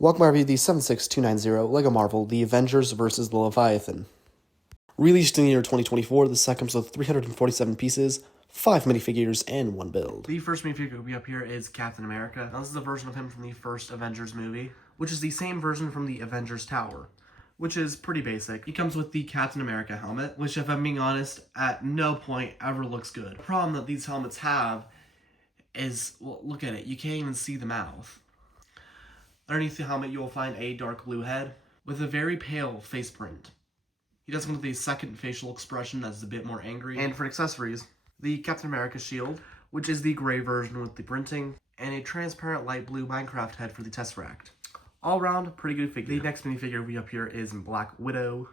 Welcome to the 76290 LEGO Marvel The Avengers vs. the Leviathan. Released in the year 2024, the set comes with 347 pieces, 5 minifigures, and 1 build. The first minifigure will be up here is Captain America. Now, this is a version of him from the first Avengers movie, which is the same version from the Avengers Tower, which is pretty basic. He comes with the Captain America helmet, which, if I'm being honest, at no point ever looks good. The problem that these helmets have is, well, look at it. You can't even see the mouth. Underneath the helmet, you will find a dark blue head with a very pale face print. He does come with a second facial expression that's a bit more angry. And for accessories, the Captain America shield, which is the gray version with the printing, and a transparent light blue Minecraft head for the Tesseract. All around, pretty good figure. The next minifigure we up here is Black Widow.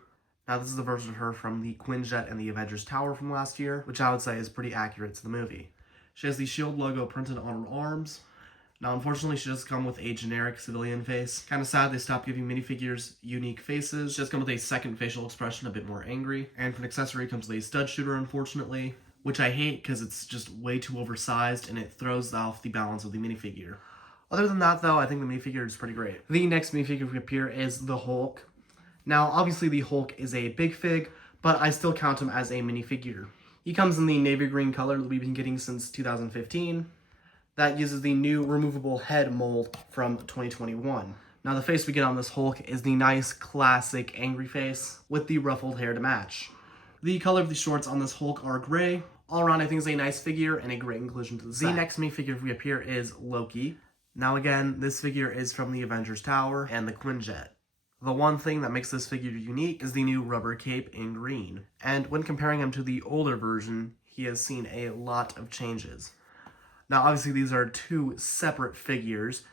Now, this is the version of her from the Quinjet and the Avengers Tower from last year, which I would say is pretty accurate to the movie. She has the shield logo printed on her arms. Now, unfortunately, she does come with a generic civilian face. Kind of sad they stopped giving minifigures unique faces. She does come with a second facial expression, a bit more angry. And for an accessory, it comes with a stud shooter, unfortunately, which I hate because it's just way too oversized and it throws off the balance of the minifigure. Other than that, though, I think the minifigure is pretty great. The next minifigure we appear is the Hulk. Now, obviously, the Hulk is a big fig, but I still count him as a minifigure. He comes in the navy green color that we've been getting since 2015. That uses the new removable head mold from 2021. Now, the face we get on this Hulk is the nice, classic, angry face with the ruffled hair to match. The color of the shorts on this Hulk are gray. All around, I think is a nice figure and a great inclusion to the set. The next minifigure we appear is Loki. Now, again, this figure is from the Avengers Tower and the Quinjet. The one thing that makes this figure unique is the new rubber cape in green. And when comparing him to the older version, he has seen a lot of changes. Now, obviously, these are two separate figures,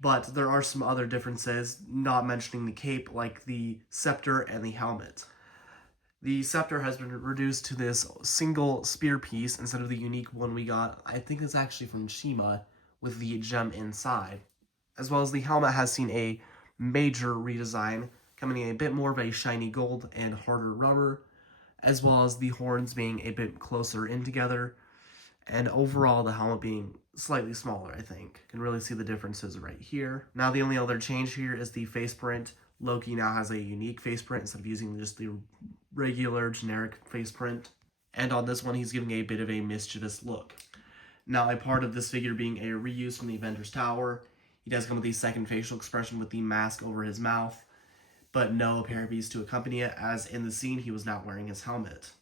but there are some other differences, not mentioning the cape, like the scepter and the helmet. The scepter has been reduced to this single spear piece instead of the unique one we got. I think it's actually from Shima with the gem inside. As well as the helmet has seen a major redesign, coming in a bit more of a shiny gold and harder rubber, as well as the horns being a bit closer in together. And overall, the helmet being slightly smaller, I think. You can really see the differences right here. Now, the only other change here is the face print. Loki now has a unique face print instead of using just the regular generic face print. And on this one, he's giving a bit of a mischievous look. Now, a part of this figure being a reuse from the Avengers Tower, he does come with the second facial expression with the mask over his mouth, but no pair of piece to accompany it, as in the scene, he was not wearing his helmet.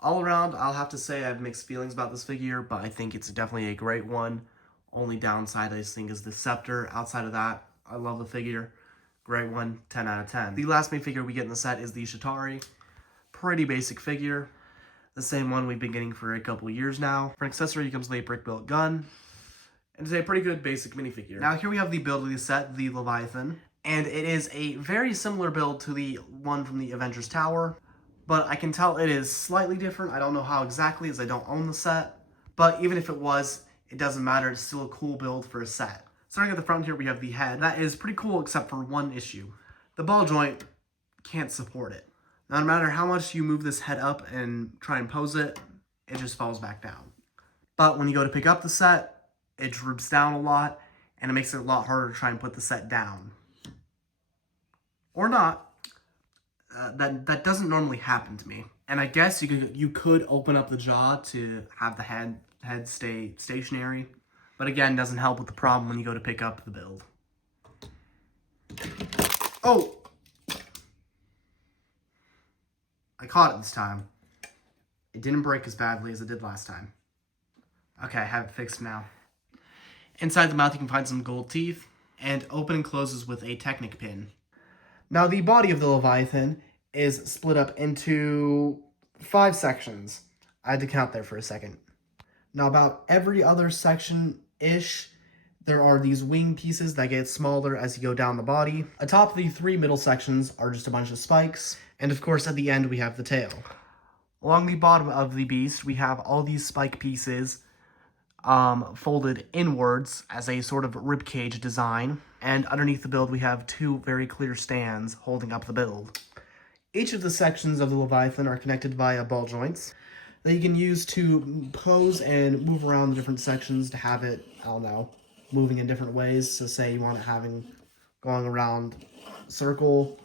All around, I'll have to say I have mixed feelings about this figure, but I think it's definitely a great one. Only downside I just think is the scepter. Outside of that, I love the figure. Great one, 10 out of 10. The last main figure we get in the set is the Chitauri. Pretty basic figure. The same one we've been getting for a couple years now. For an accessory, it comes with a brick-built gun. And it's a pretty good basic minifigure. Now, here we have the build of the set, the Leviathan. And it is a very similar build to the one from the Avengers Tower. But I can tell it is slightly different. I don't know how exactly, as I don't own the set. But even if it was, it doesn't matter. It's still a cool build for a set. Starting at the front here, we have the head. That is pretty cool, except for one issue. The ball joint can't support it. Now, no matter how much you move this head up and try and pose it, it just falls back down. But when you go to pick up the set, it droops down a lot, and it makes it a lot harder to try and put the set down. Or not. That doesn't normally happen to me. And I guess you could open up the jaw to have the head stay stationary. But again, doesn't help with the problem when you go to pick up the build. Oh! I caught it this time. It didn't break as badly as it did last time. Okay, I have it fixed now. Inside the mouth, you can find some gold teeth, and open and closes with a Technic pin. Now, the body of the Leviathan is split up into 5 sections. I had to count there for a second. Now, about every other section-ish, there are these wing pieces that get smaller as you go down the body. Atop the 3 middle sections are just a bunch of spikes. And, of course, at the end, we have the tail. Along the bottom of the beast, we have all these spike pieces folded inwards as a sort of ribcage design. And underneath the build, we have 2 very clear stands holding up the build. Each of the sections of the Leviathan are connected via ball joints that you can use to pose and move around the different sections to have it, I don't know, moving in different ways. So say you want it having going around circle,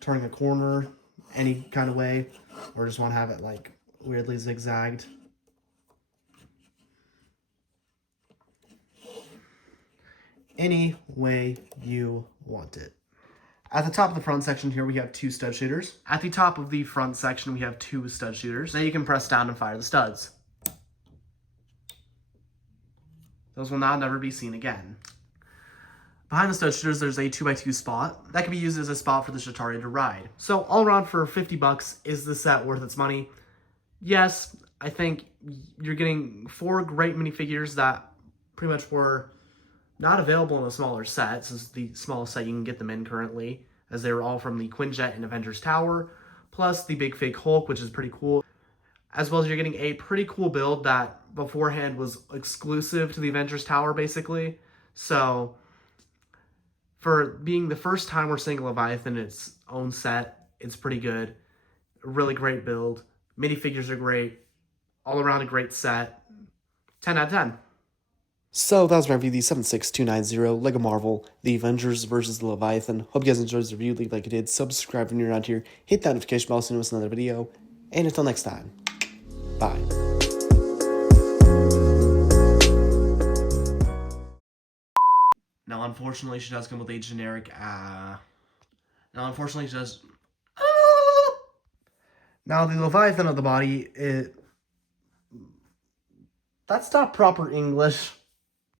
turning a corner, any kind of way, or just want to have it like weirdly zigzagged. Any way you want it. At the top of the front section here, we have 2 stud shooters. At the top of the front section, we have 2 stud shooters. Now you can press down and fire the studs. Those will now never be seen again. Behind the stud shooters, there's a 2x2 spot. That can be used as a spot for the Shatari to ride. So all around for $50, is the set worth its money? Yes, I think you're getting 4 great minifigures that pretty much were not available in a smaller set. This is the smallest set you can get them in currently, as they were all from the Quinjet and Avengers Tower, plus the big fake Hulk, which is pretty cool. As well as you're getting a pretty cool build that beforehand was exclusive to the Avengers Tower, basically. So, for being the first time we're seeing Leviathan in its own set, it's pretty good. A really great build. Minifigures are great. All around a great set. 10 out of 10. So that was my review of the 76290 LEGO Marvel, The Avengers versus the Leviathan. Hope you guys enjoyed this review. Leave a like you did. Subscribe if you're not here. Hit that notification bell so you don't miss another video. And until next time, bye. Now, unfortunately, she does come with a generic, Now, unfortunately, she does... Now, the Leviathan of the body, that's not proper English.